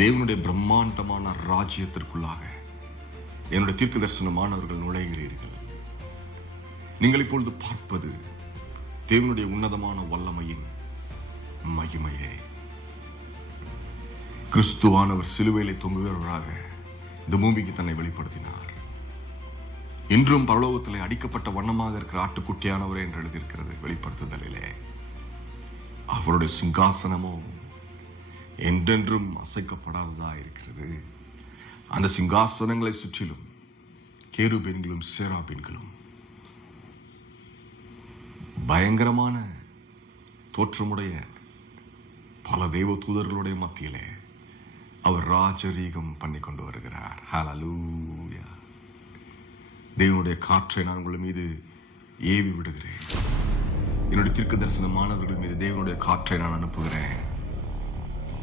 தேவனுடைய பிரம்மாண்டமான ராஜ்யத்திற்குள்ளாக என்னுடைய தீர்க்க தரிசனமானவர்கள் நுழைகிறீர்கள். நீங்கள் இப்பொழுது பார்ப்பது தேவனுடைய உன்னதமான வல்லமையின் மகிமையே. கிறிஸ்துவானவர் சிலுவையிலே தொங்குகிறவராக இந்த பூமிக்கு தன்னை வெளிப்படுத்தினார். இன்றும் பரலோகத்திலே அடிக்கப்பட்ட வண்ணமாக இருக்கிற ஆட்டுக்குட்டியானவரே என்று எழுதியிருக்கிறது வெளிப்படுத்துதலிலே. அவருடைய சிங்காசனமோ என்றென்றும் அசைக்கப்படாததா இருக்கிறது. அந்த சிங்காசனங்களை சுற்றிலும் கேருபீன்களும் சேராபீன்களும் பயங்கரமான தோற்றமுடைய பல தேவ தூதர்களுடைய மத்தியிலே அவர் ராஜரீகம் பண்ணி கொண்டு வருகிறார். ஹல்லேலூயா. தேவனுடைய காற்றை நான் உங்கள் மீது ஏவி விடுகிறேன். என்னுடைய தீர்க்க தரிசனமானவர்கள் மீது தேவனுடைய காற்றை நான் அனுப்புகிறேன்.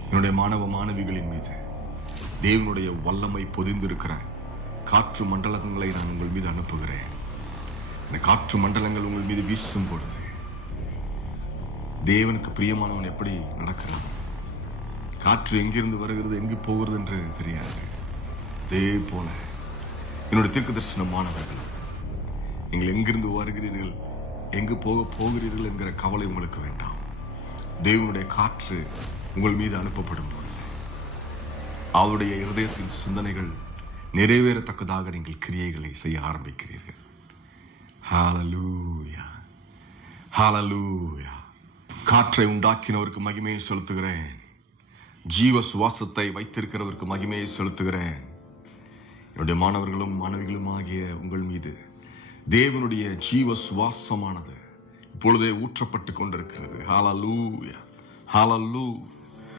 என்னுடைய மாணவ மாணவிகளின் மீது தேவனுடைய வல்லமை பொதிந்திருக்கிற காற்று மண்டலங்களை நான் உங்கள் மீது அனுப்புகிறேன். இந்த காற்று மண்டலங்கள் உங்கள் மீது வீசும் பொழுது தேவனுக்கு பிரியமானவன் எப்படி நடக்கிறான்? காற்று எங்கிருந்து வருகிறது, எங்கு போகிறது என்று தெரியாது. அதே போல என்னுடைய தீர்க்க தரிசனமானவர்கள், நீங்கள் எங்கிருந்து வருகிறீர்கள், எங்கு போகிறீர்கள் என்கிற கவலை உங்களுக்கு வேண்டாம். தேவனுடைய காற்று உங்கள் மீது அனுப்பப்படும் பொழுது அவருடைய இருதயத்தின் சிந்தனைகள் நிறைவேறத்தக்கதாக நீங்கள் கிரியைகளை செய்ய ஆரம்பிக்கிறீர்கள். ஹல்லேலூயா, ஹல்லேலூயா. காற்றை உண்டாக்கினவருக்கு மகிமையை செலுத்துகிறேன். ஜீவ சுவாசத்தை வைத்திருக்கிறவருக்கு மகிமையை செலுத்துகிறேன். என்னுடைய மாணவர்களும் மாணவிகளும் ஆகிய உங்கள் மீது தேவனுடைய ஜீவ சுவாசமானது இப்பொழுதே ஊற்றப்பட்டு கொண்டிருக்கிறது. ஹல்லேலூயா, ஹல்லேலூயா.